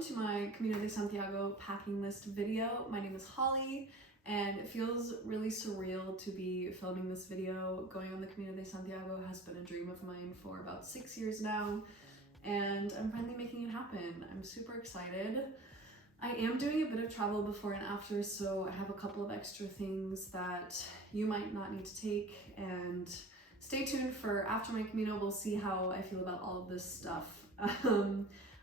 Welcome to my Camino de Santiago packing list video. My name is Holly, and it feels really surreal to be filming this video. Going on the Camino de Santiago has been a dream of mine for about 6 years now, and I'm finally making it happen. I'm super excited. I am doing a bit of travel before and after, so I have a couple of extra things that you might not need to take, and stay tuned for after my Camino. We'll see how I feel about all of this stuff.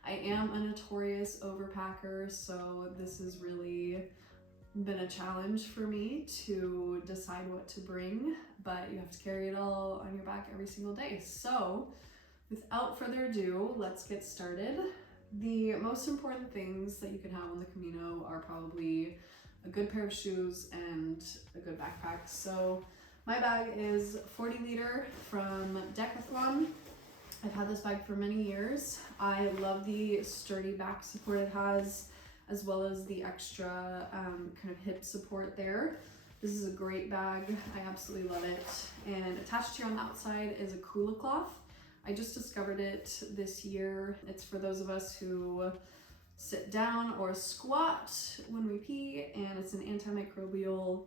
I am a notorious overpacker, so this has really been a challenge for me to decide what to bring, but you have to carry it all on your back every single day. So without further ado, let's get started. The most important things that you can have on the Camino are probably a good pair of shoes and a good backpack. So my bag is 40 liter from Decathlon. I've had this bag for many years. I love the sturdy back support it has, as well as the extra kind of hip support there. This is a great bag. I absolutely love it. And attached here on the outside is a Kula cloth. I just discovered it this year. It's for those of us who sit down or squat when we pee, and it's an antimicrobial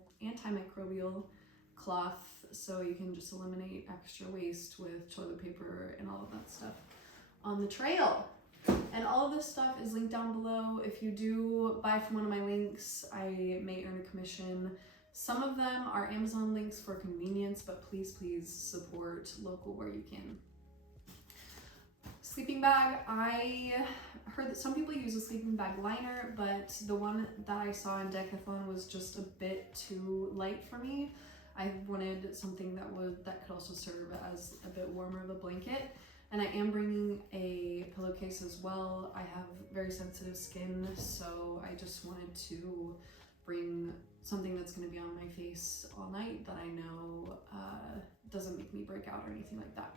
cloth, so you can just eliminate extra waste with toilet paper and all of that stuff on the trail. And all of this stuff is linked down below. If you do buy from one of my links, I may earn a commission. Some of them are Amazon links for convenience, but please support local where you can. Sleeping bag, I heard that some people use a sleeping bag liner, but the one that I saw in Decathlon was just a bit too light for me. I wanted something that could also serve as a bit warmer of a blanket. And I am bringing a pillowcase as well. I have very sensitive skin, so I just wanted to bring something that's going to be on my face all night that I know doesn't make me break out or anything like that.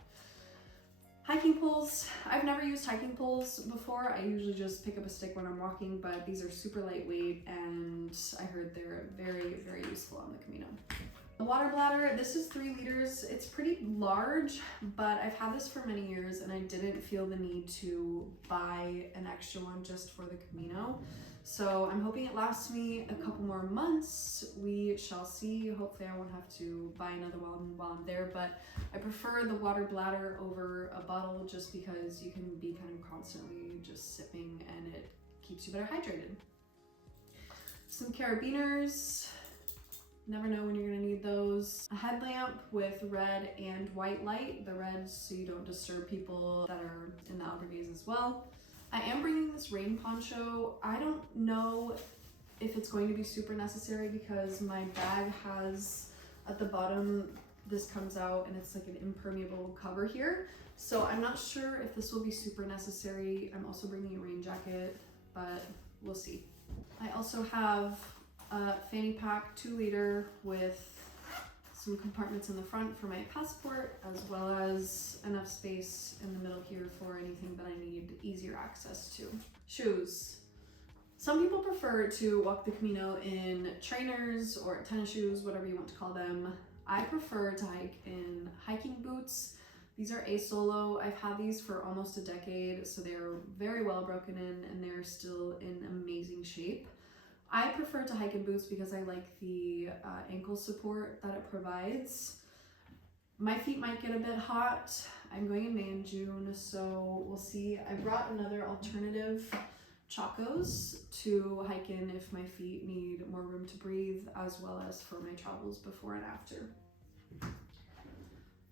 Hiking poles. I've never used hiking poles before. I usually just pick up a stick when I'm walking, but these are super lightweight and I heard they're very useful on the Camino. The water bladder, this is 3 liters. It's pretty large, but I've had this for many years and I didn't feel the need to buy an extra one just for the Camino. So I'm hoping it lasts me a couple more months. We shall see. Hopefully I won't have to buy another one while I'm there, but I prefer the water bladder over a bottle just because you can be kind of constantly just sipping and it keeps you better hydrated. Some carabiners. Never know when you're gonna need those. A headlamp with red and white light. The red so you don't disturb people that are in the albergues as well. I am bringing this rain poncho. I don't know if it's going to be super necessary because my bag has at the bottom, this comes out and it's like an impermeable cover here. So I'm not sure if this will be super necessary. I'm also bringing a rain jacket, but we'll see. I also have a fanny pack 2 liter with some compartments in the front for my passport, as well as enough space in the middle here for anything that I need easier access to. Shoes. Some people prefer to walk the Camino in trainers or tennis shoes, whatever you want to call them. I prefer to hike in hiking boots. These are A-Solo. I've had these for almost a decade, so they're very well broken in and they're still in amazing shape. I prefer to hike in boots because I like the ankle support that it provides. My feet might get a bit hot. I'm going in May and June, so we'll see. I brought another alternative, chacos, to hike in if my feet need more room to breathe, as well as for my travels before and after.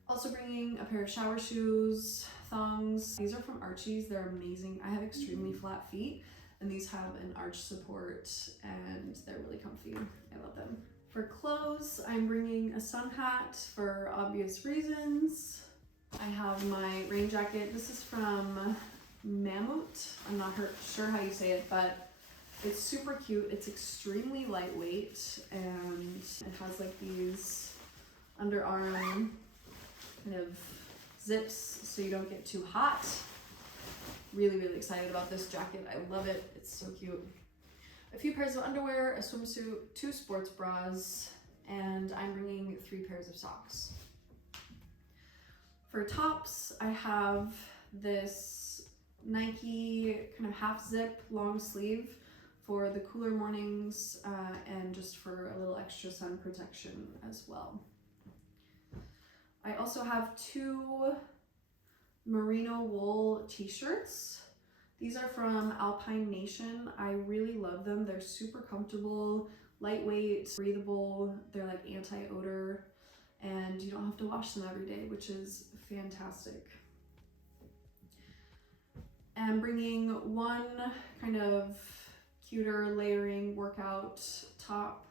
Also bringing a pair of shower shoes, thongs. These are from Archie's. They're amazing. I have extremely flat feet, and these have an arch support and they're really comfy. I love them. For clothes, I'm bringing a sun hat for obvious reasons. I have my rain jacket. This is from Mammoth. I'm not sure how you say it, but it's super cute. It's extremely lightweight and it has like these underarm kind of zips so you don't get too hot. Really excited about this jacket. I love it. It's so cute. A few pairs of underwear, a swimsuit, 2 sports bras, and I'm bringing 3 pairs of socks. For tops, I have this Nike kind of half zip long sleeve for the cooler mornings and just for a little extra sun protection as well. I also have 2 merino wool t-shirts. These are from Alpine Nation. I really love them. They're super comfortable, lightweight, breathable. They're like anti-odor, and you don't have to wash them every day, which is fantastic. And I'm bringing one kind of cuter layering workout top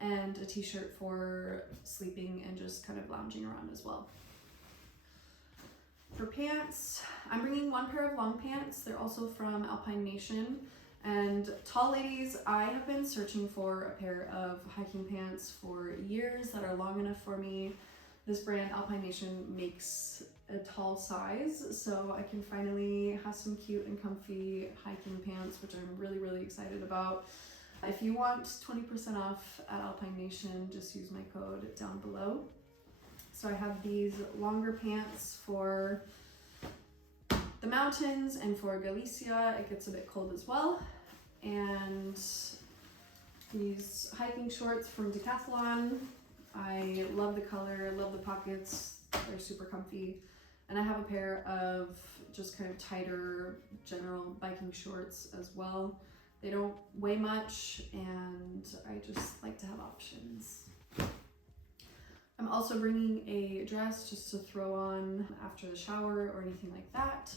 and a t-shirt for sleeping and just kind of lounging around as well. For pants, I'm bringing 1 pair of long pants. They're also from Alpine Nation. And tall ladies, I have been searching for a pair of hiking pants for years that are long enough for me. This brand, Alpine Nation, makes a tall size, so I can finally have some cute and comfy hiking pants, which I'm really, really excited about. If you want 20% off at Alpine Nation, just use my code down below. So I have these longer pants for the mountains and for Galicia. It gets a bit cold as well. And these hiking shorts from Decathlon. I love the color, love the pockets. They're super comfy. And I have a pair of just kind of tighter general biking shorts as well. They don't weigh much, and I just like to have options. I'm also bringing a dress just to throw on after the shower or anything like that,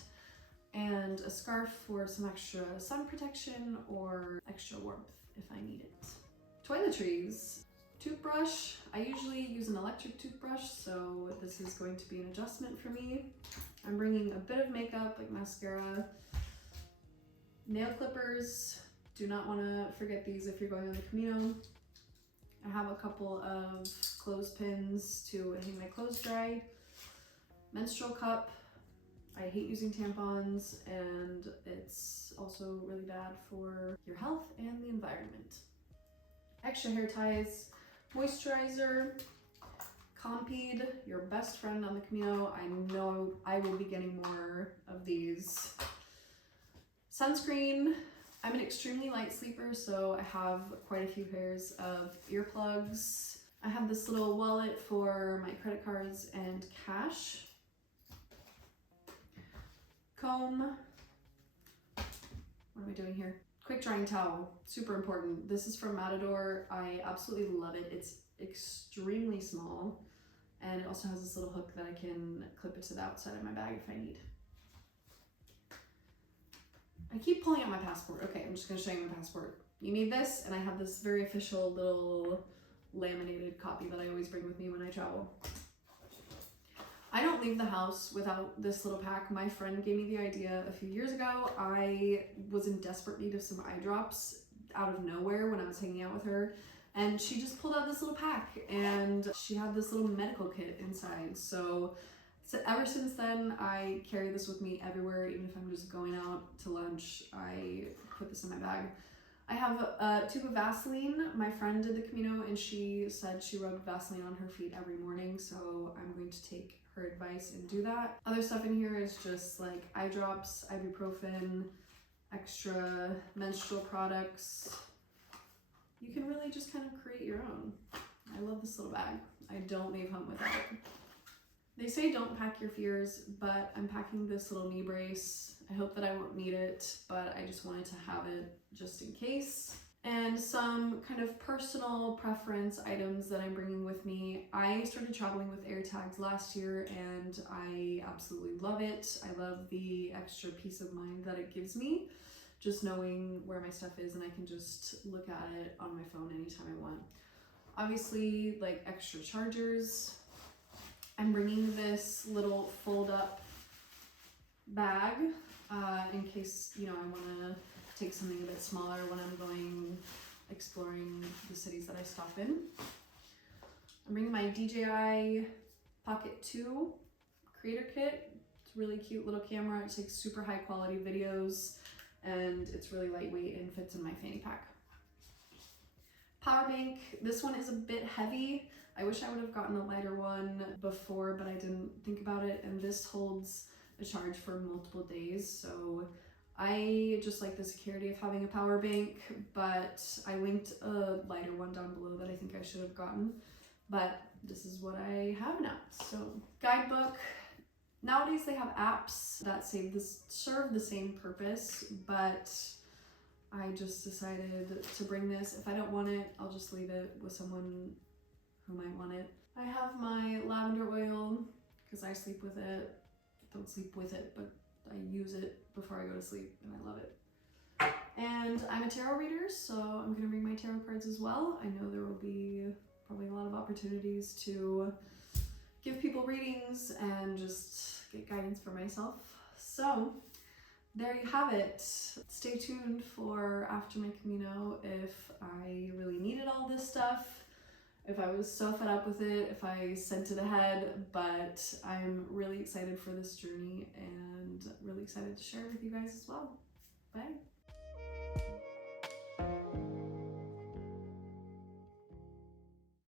and a scarf for some extra sun protection or extra warmth if I need it. Toiletries. Toothbrush. I usually use an electric toothbrush, so this is going to be an adjustment for me. I'm bringing a bit of makeup, like mascara, nail clippers. Do not want to forget these if you're going on the Camino. I have a couple of clothespins to hang my clothes dry. Menstrual cup. I hate using tampons, and it's also really bad for your health and the environment. Extra hair ties. Moisturizer, Compeed, your best friend on the Camino. I know I will be getting more of these. Sunscreen. I'm an extremely light sleeper, so I have quite a few pairs of earplugs. I have this little wallet for my credit cards and cash. Comb. What am I doing here? Quick drying towel, super important. This is from Matador. I absolutely love it. It's extremely small, and it also has this little hook that I can clip it to the outside of my bag if I need. I keep pulling out my passport. Okay, I'm just gonna show you my passport. You need this, and I have this very official little laminated copy that I always bring with me when I travel. I don't leave the house without this little pack. My friend gave me the idea a few years ago. I was in desperate need of some eye drops out of nowhere when I was hanging out with her, and she just pulled out this little pack, and she had this little medical kit inside. So ever since then, I carry this with me everywhere. Even if I'm just going out to lunch, I put this in my bag. I have a tube of Vaseline. My friend did the Camino, and she said she rubbed Vaseline on her feet every morning, so I'm going to take her advice and do that. Other stuff in here is just like eye drops, ibuprofen, extra menstrual products. You can really just kind of create your own. I love this little bag. I don't leave home without it. They say don't pack your fears, but I'm packing this little knee brace. I hope that I won't need it, but I just wanted to have it just in case. And some kind of personal preference items that I'm bringing with me. I started traveling with AirTags last year, and I absolutely love it. I love the extra peace of mind that it gives me, just knowing where my stuff is, and I can just look at it on my phone anytime I want. Obviously, like extra chargers. I'm bringing this little fold-up bag in case, you know, I want to take something a bit smaller when I'm going exploring the cities that I stop in. I'm bringing my DJI Pocket 2 creator kit. It's a really cute little camera. It takes super high quality videos, and it's really lightweight and fits in my fanny pack. Power bank. This one is a bit heavy. I wish I would have gotten a lighter one before, but I didn't think about it. And this holds a charge for multiple days. So I just like the security of having a power bank, but I linked a lighter one down below that I think I should have gotten, but this is what I have now. So guidebook. Nowadays they have apps that serve the same purpose, but I just decided to bring this. If I don't want it, I'll just leave it with someone who might want it. I have my lavender oil because I sleep with it. Don't sleep with it, but I use it before I go to sleep and I love it. And I'm a tarot reader, so I'm gonna read my tarot cards as well. I know there will be probably a lot of opportunities to give people readings and just get guidance for myself. So there you have it. Stay tuned for after my Camino if I really needed all this stuff, if I was so fed up with it, if I sent it ahead, but I'm really excited for this journey and really excited to share it with you guys as well.